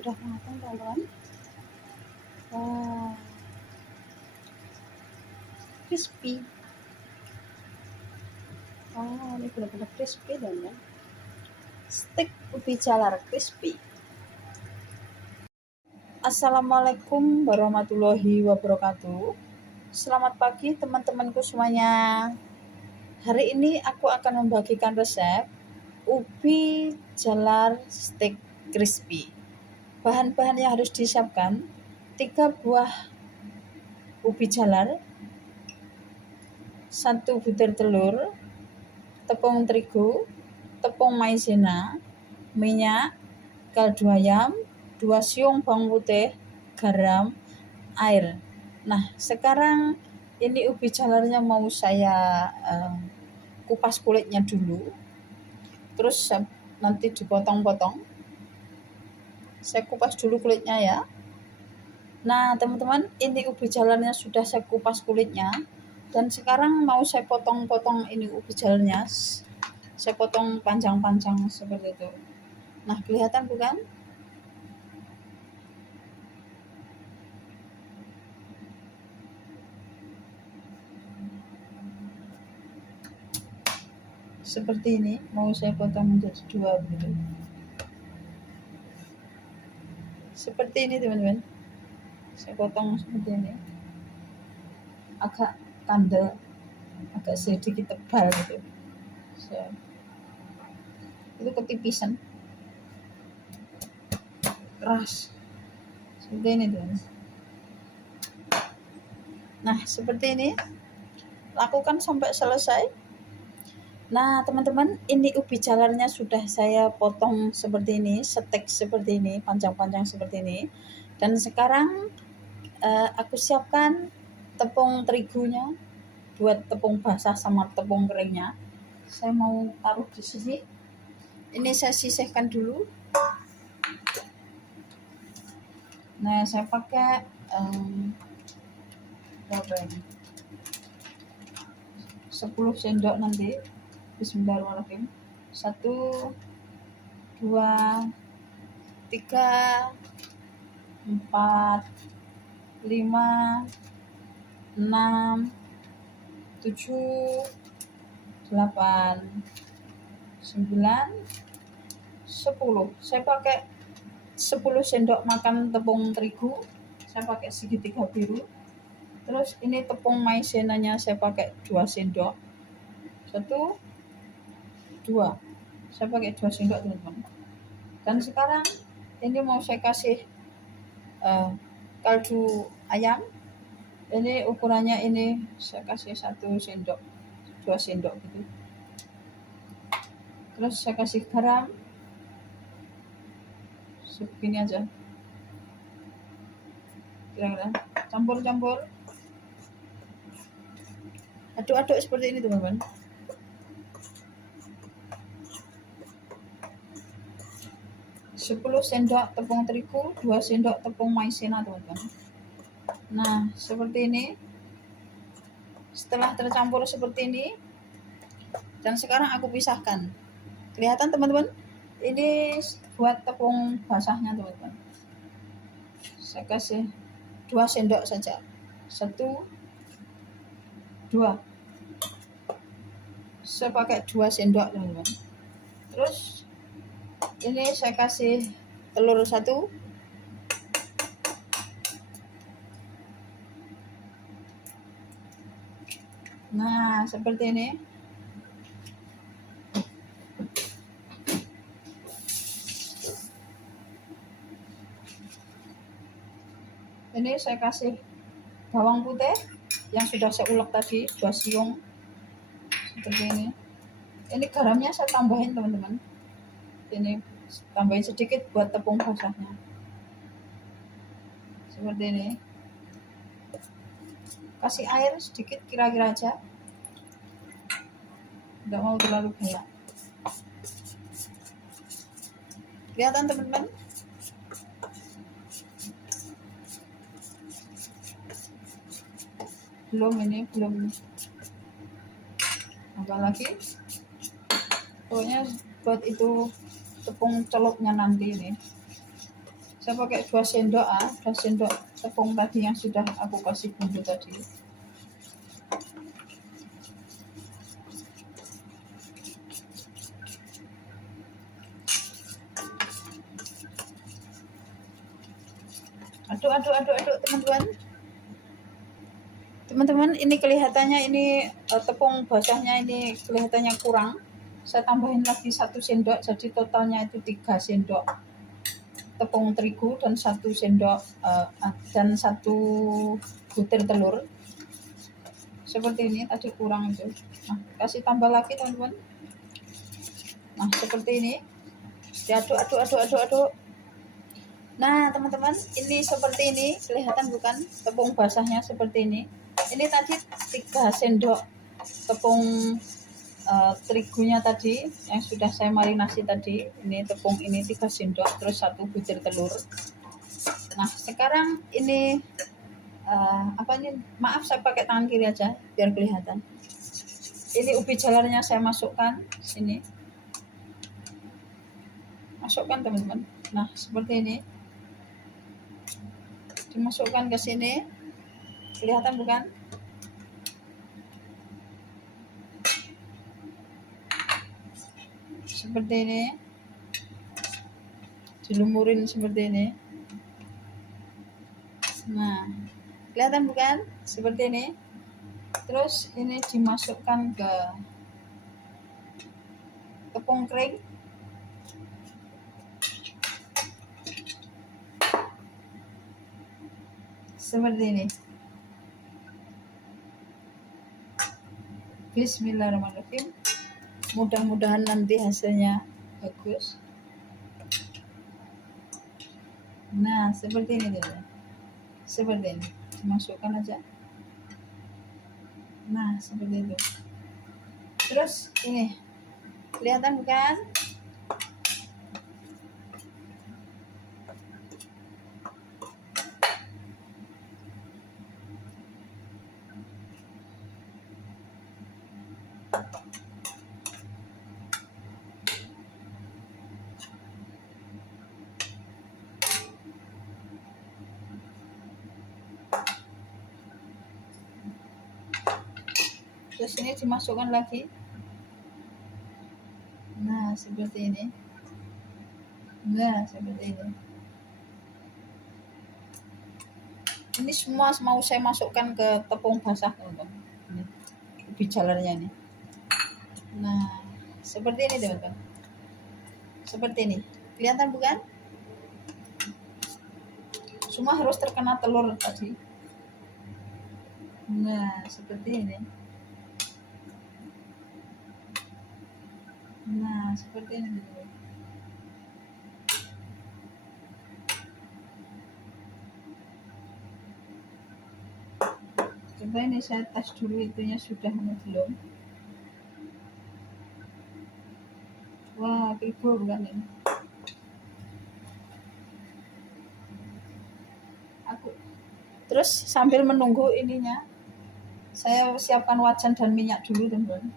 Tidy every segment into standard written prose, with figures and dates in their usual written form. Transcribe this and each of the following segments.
sudah matang teman-teman. Wah, crispy. Wah, ini benar-benar crispy teman-teman. Steak ubi jalar crispy. Assalamualaikum warahmatullahi wabarakatuh. Selamat pagi teman-temanku semuanya. Hari ini aku akan membagikan resep ubi jalar steak crispy. Bahan-bahan yang harus disiapkan: 3 buah ubi jalar, 1 butir telur, tepung terigu, tepung maizena, minyak, kaldu ayam, 2 siung bawang putih, garam, air. Nah, sekarang ini ubi jalarnya mau saya kupas kulitnya dulu. Terus nanti dipotong-potong. Saya kupas dulu kulitnya ya. Nah, teman-teman, ini ubi jalarnya sudah saya kupas kulitnya. Dan sekarang mau saya potong-potong ini ubi jalarnya. Saya potong panjang-panjang seperti itu. Nah, kelihatan bukan? Seperti ini, mau saya potong menjadi 2 begitu. Seperti ini teman-teman. Saya potong seperti ini. Agak kandel, agak sedikit tebal gitu. Itu ketipisan. Keras. Seperti ini teman-teman. Nah, seperti ini. Lakukan sampai selesai. Nah, teman-teman, ini ubi jalarnya sudah saya potong seperti ini, steak seperti ini, panjang-panjang seperti ini. Dan sekarang aku siapkan tepung terigunya buat tepung basah sama tepung keringnya. Saya mau taruh di sini. Ini saya sisihkan dulu. Nah, saya pakai berapa ini? 10 sendok nanti. Bismillahirrahmanirrahim. 1, 2, 3, 4, 5, 6, 7, 8, 9, 10. Saya pakai 10 sendok makan tepung terigu. Saya pakai segitiga biru. Terus ini tepung maizenanya saya pakai 2 sendok. 1, 2. Saya pakai 2 sendok teman-teman. Dan sekarang ini mau saya kasih kaldu ayam. Ini ukurannya ini saya kasih 1 sendok, 2 sendok gitu. Terus saya kasih garam segini aja. Kira-kira campur-campur. Aduk-aduk seperti ini teman-teman. Sepuluh sendok tepung terigu, 2 sendok tepung maizena teman-teman. Nah, seperti ini. Setelah tercampur seperti ini, dan sekarang aku pisahkan. Kelihatan teman-teman? Ini buat tepung basahnya teman-teman. Saya kasih 2 sendok saja. 1, 2. Saya pakai 2 sendok teman-teman. Terus ini saya kasih telur 1. Nah, seperti ini. Ini saya kasih bawang putih yang sudah saya ulek tadi, 2 siung. Seperti ini. Ini garamnya saya tambahin teman-teman. Ini tambahin sedikit buat tepung basahnya. Seperti ini. Kasih air sedikit kira-kira aja. Tidak mau terlalu banyak. Kelihatan teman-teman? Belum apa lagi? Pokoknya buat itu tepung celoknya nanti ini. Saya pakai 2 sendok 2 sendok tepung tadi yang sudah aku kasih bumbu tadi. Aduk teman-teman. Teman-teman, ini kelihatannya ini tepung basahnya ini kelihatannya kurang. Saya tambahin lagi 1 sendok, jadi totalnya itu 3 sendok tepung terigu dan 1 sendok dan 1 butir telur. Seperti ini, tadi kurang itu. Nah, kasih tambah lagi teman-teman. Nah, seperti ini. Diaduk. Nah, teman-teman, ini seperti ini, kelihatan bukan tepung basahnya seperti ini. Ini tadi 3 sendok tepung terigunya tadi yang sudah saya marinasi tadi. Ini tepung ini 3 sendok, terus 1 butir telur. Nah, sekarang ini maaf, saya pakai tangan kiri aja biar kelihatan. Ini ubi jalarnya saya masukkan sini. Masukkan teman-teman. Nah, seperti ini. Dimasukkan ke sini. Kelihatan bukan? Seperti ini. Dilumurin seperti ini. Nah, kelihatan bukan? Seperti ini. Terus ini dimasukkan ke tepung kering. Seperti ini. Bismillahirrahmanirrahim. Mudah-mudahan nanti hasilnya bagus. Nah, seperti ini teman. Seperti ini. Dimasukkan aja. Nah, seperti itu. Terus ini. Kelihatan bukan? Terus ini dimasukkan lagi. Nah, seperti ini. Nah, seperti ini. Ini semua mau saya masukkan ke tepung basah, teman-teman. Ini ubi jalarnya ini. Nah, seperti ini, teman-teman. Seperti ini. Kelihatan bukan? Semua harus terkena telur tadi. Nah, seperti ini. Nah, seperti ini, teman-teman. Coba ini saya tes dulu itunya sudah belum. Wah, kribo bukan ini. Terus sambil menunggu ininya, saya siapkan wajan dan minyak dulu, teman-teman.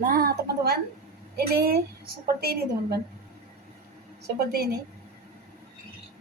Nah, teman-teman, ini seperti ini, teman-teman. Seperti ini.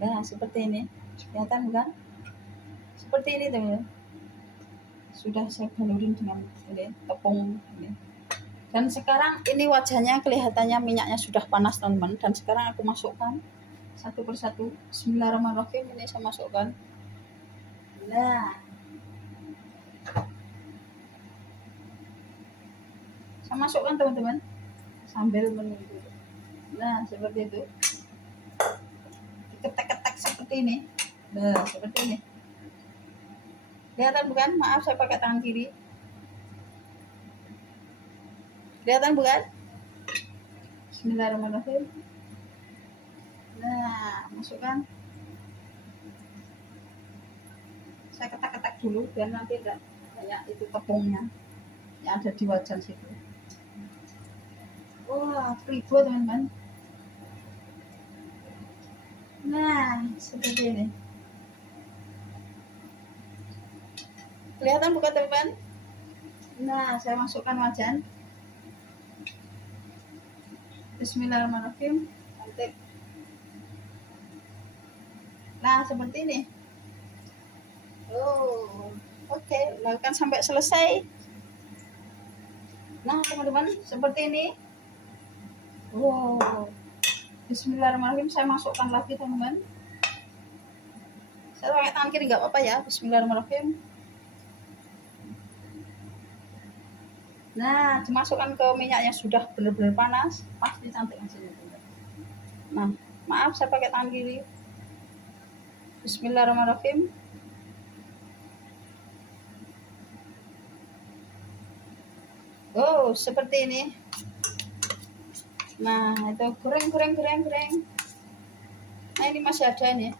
Nah, seperti ini. Kelihatan bukan? Seperti ini, teman-teman. Sudah saya balurin dengan ini tepung ini. Dan sekarang ini wajahnya kelihatannya minyaknya sudah panas, teman-teman. Dan sekarang aku masukkan satu persatu. Bismillahirrahmanirrahim. Ini saya masukkan. Nah, saya masukkan, teman-teman, sambil menunggu. Nah, seperti itu. Diketek-ketek seperti ini. Nah, seperti ini. Kelihatan bukan? Maaf, saya pakai tangan kiri. Kelihatan bukan? Bismillahirrahmanirrahim. Nah, masukkan. Saya ketak-ketak dulu biar nanti enggak banyak itu tepungnya yang ada di wajan situ. Wah, kribo, teman-teman. Nah, seperti ini. Kelihatan bukan, teman-teman? Nah, saya masukkan wajan. Bismillahirrahmanirrahim. Cantik. Nah, seperti ini. Oh, oke, lakukan sampai selesai. Nah, teman-teman, seperti ini. Wow. Bismillahirrahmanirrahim. Saya masukkan lagi, teman-teman. Saya pakai tangan kiri nggak apa-apa ya. Bismillahirrahmanirrahim. Nah, dimasukkan ke minyak yang sudah benar-benar panas, pasti cantik hasilnya. Nah, maaf saya pakai tangan kiri. Bismillahirrahmanirrahim. Oh, seperti ini. Nah, itu goreng. Nah, ini masih ada nih.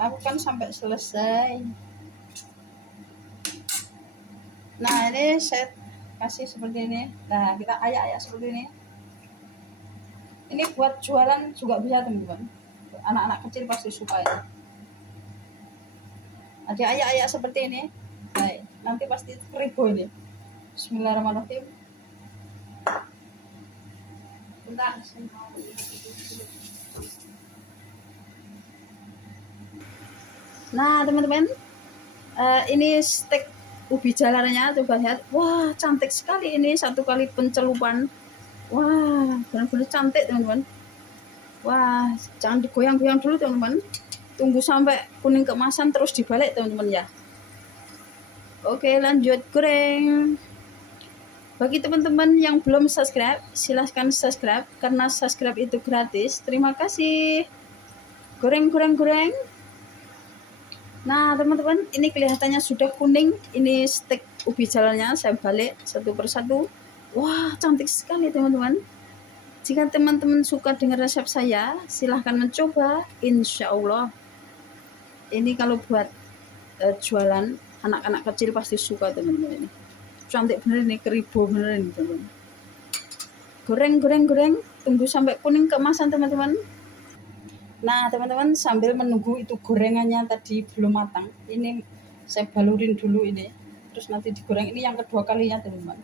Lakukan sampai selesai. Nah, ini saya kasih seperti ini. Nah, kita ayak-ayak seperti ini. Ini buat jualan juga bisa, teman-teman. Anak-anak kecil pasti suka ini. Ada ayak-ayak seperti ini. Baik, nanti pasti keribu ini. Bismillahirrahmanirrahim. Bentar. Nah, teman-teman, ini steak ubi jalarnya, coba lihat. Wah, cantik sekali ini, satu kali pencelupan. Wah, benar-benar cantik, teman-teman. Wah, jangan digoyang-goyang dulu, teman-teman. Tunggu sampai kuning keemasan terus dibalik, teman-teman ya. Oke, lanjut goreng. Bagi teman-teman yang belum subscribe, silahkan subscribe karena subscribe itu gratis. Terima kasih. Goreng. Nah, teman-teman, ini kelihatannya sudah kuning. Ini steak ubi jalarnya saya balik satu persatu. Wah, cantik sekali, teman-teman. Jika teman-teman suka dengan resep saya, silahkan mencoba. Insya Allah, ini kalau buat jualan anak-anak kecil pasti suka, teman-teman. Ini cantik bener ini, keribu bener ini, teman-teman. Goreng. Tunggu sampai kuning keemasan, teman-teman. Nah, teman-teman, sambil menunggu itu gorengannya tadi belum matang, ini saya balurin dulu ini, terus nanti digoreng. Ini yang kedua kalinya, teman-teman.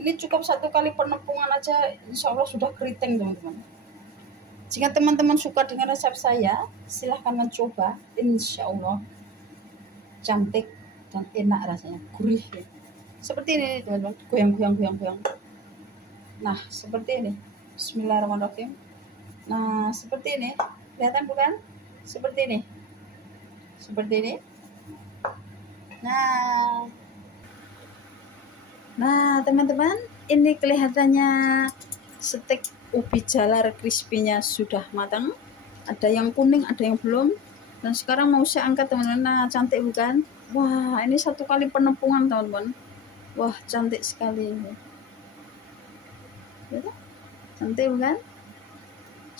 Ini cukup satu kali penepungan aja, insya Allah sudah keriting, teman-teman. Jika teman-teman suka dengan resep saya, silahkan mencoba. Insya Allah cantik dan enak rasanya, gurih ya. Seperti ini, teman-teman, goyang. Nah, seperti ini. Bismillahirrahmanirrahim. Nah, seperti ini. Kelihatan bukan? Seperti ini. Nah, teman-teman, ini kelihatannya steak ubi jalar crispy-nya sudah matang. Ada yang kuning, ada yang belum. Dan sekarang mau saya angkat, teman-teman. Nah, cantik bukan? Wah, ini satu kali penepungan, teman-teman. Wah, cantik sekali. Cantik bukan?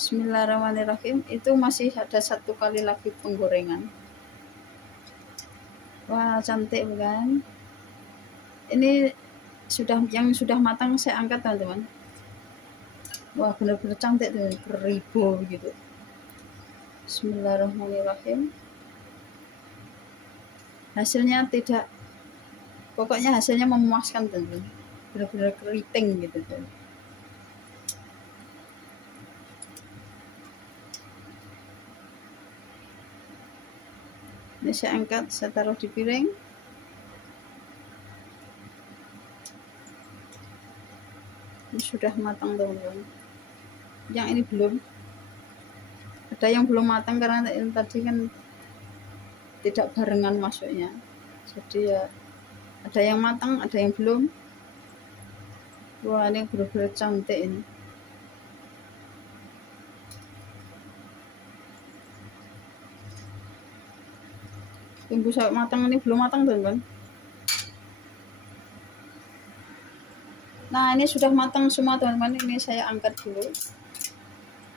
Bismillahirrahmanirrahim. Itu masih ada satu kali lagi penggorengan. Wah, cantik bukan? Ini yang sudah matang saya angkat, teman-teman. Wah, benar-benar cantik tuh, keribu gitu. Bismillahirrahmanirrahim. Hasilnya pokoknya hasilnya memuaskan, teman-teman. Benar-benar keriting gitu tuh. Ini saya angkat, saya taruh di piring. Ini sudah matang, teman-teman. Yang ini belum. Ada yang belum matang karena tadi kan tidak barengan masuknya. Jadi ya ada yang matang, ada yang belum. Wah, ini benar-benar cantik ini. Tunggu sampai matang, ini belum matang, teman-teman. Nah, ini sudah matang semua, teman-teman. Ini saya angkat dulu.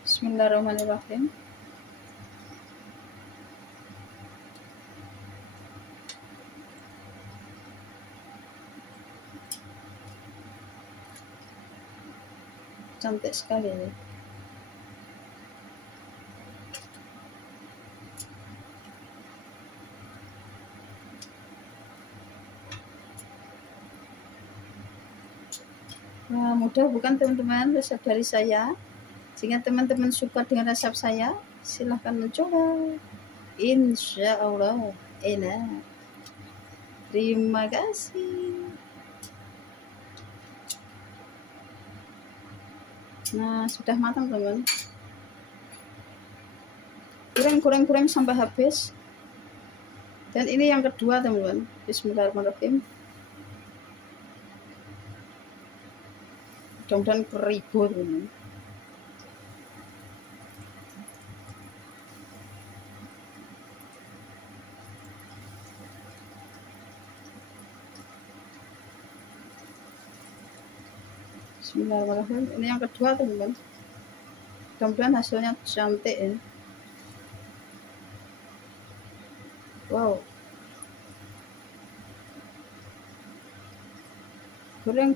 Bismillahirrahmanirrahim. Cantik sekali ini. Wah, mudah bukan teman-teman resep dari saya? Jika teman-teman suka dengan resep saya, silahkan mencoba. Insya Allah enak. Terima kasih. Nah, sudah matang teman. Goreng sampai habis. Dan ini yang kedua teman-teman. Bismillahirrahmanirrahim. Mudah-mudahan keribu teman-teman. Bismillahirrahmanirrahim. Ini yang kedua teman-teman. Mudah-mudahan hasilnya cantik ya. Wow. Goreng.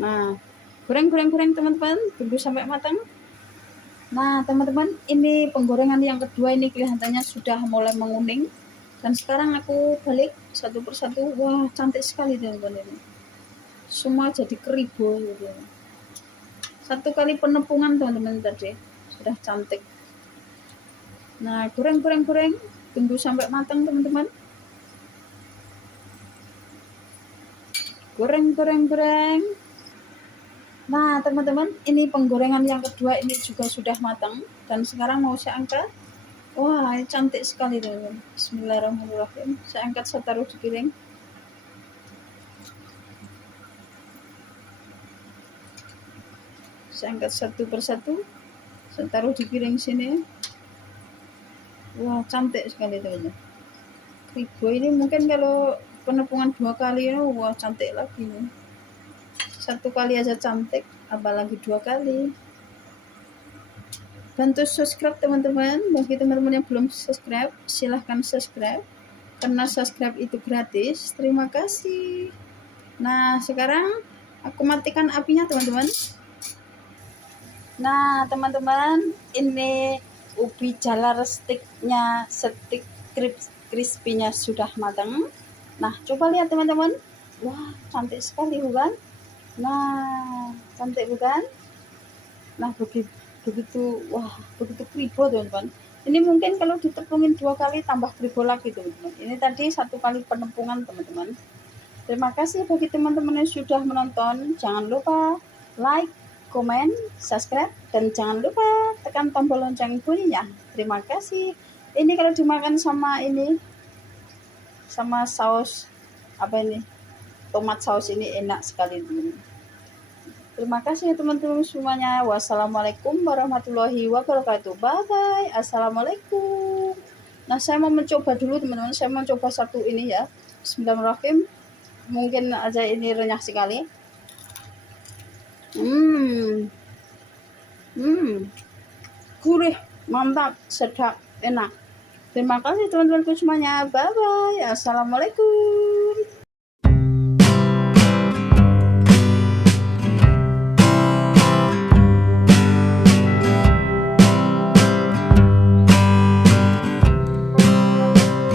Nah, goreng teman-teman, tunggu sampai matang. Nah, teman-teman, ini penggorengan yang kedua ini kelihatannya sudah mulai menguning. Dan sekarang aku balik satu persatu. Wah, cantik sekali teman-teman ini. Semua jadi keribu gitu. Satu kali penepungan teman-teman tadi sudah cantik. Nah, goreng. Tunggu sampai matang teman-teman. Goreng. Nah, teman-teman, ini penggorengan yang kedua ini juga sudah matang. Dan sekarang mau saya angkat. Wah, ini cantik sekali teman-teman. Bismillahirrahmanirrahim. Saya angkat, saya taruh di piring. Saya angkat satu persatu. Saya taruh di piring sini. Wah, cantik sekali teman-teman. Keribu ini mungkin kalau penepungan 2 kali, wah cantik lagi. 1 kali aja cantik, apalagi 2 kali. Bantu subscribe teman-teman. Bagi teman-teman yang belum subscribe, silahkan subscribe. Karena subscribe itu gratis. Terima kasih. Nah, sekarang aku matikan apinya teman-teman. Nah, teman-teman, ini ubi jalar sticknya, stick crispy-nya sudah matang. Nah, coba lihat teman-teman. Wah, cantik sekali bukan? Nah, cantik bukan? Nah, begitu kribo teman-teman. Ini mungkin kalau ditepungin 2 kali tambah kribo lagi teman-teman. Ini tadi 1 kali penepungan teman-teman. Terima kasih bagi teman-teman yang sudah menonton. Jangan lupa like, komen, subscribe, dan jangan lupa tekan tombol lonceng bunyinya. Terima kasih. Ini kalau dimakan sama saus tomat saus ini enak sekali teman-teman. Terima kasih teman-teman semuanya. Wassalamualaikum warahmatullahi wabarakatuh. Bye. Assalamualaikum. Nah, saya mau mencoba dulu teman-teman. Saya mau coba satu ini ya. Bismillahirrahmanirrahim. Mungkin aja ini renyah sekali. Gurih, mantap, sedap, enak. Terima kasih teman-temanku semuanya. Bye. Assalamualaikum.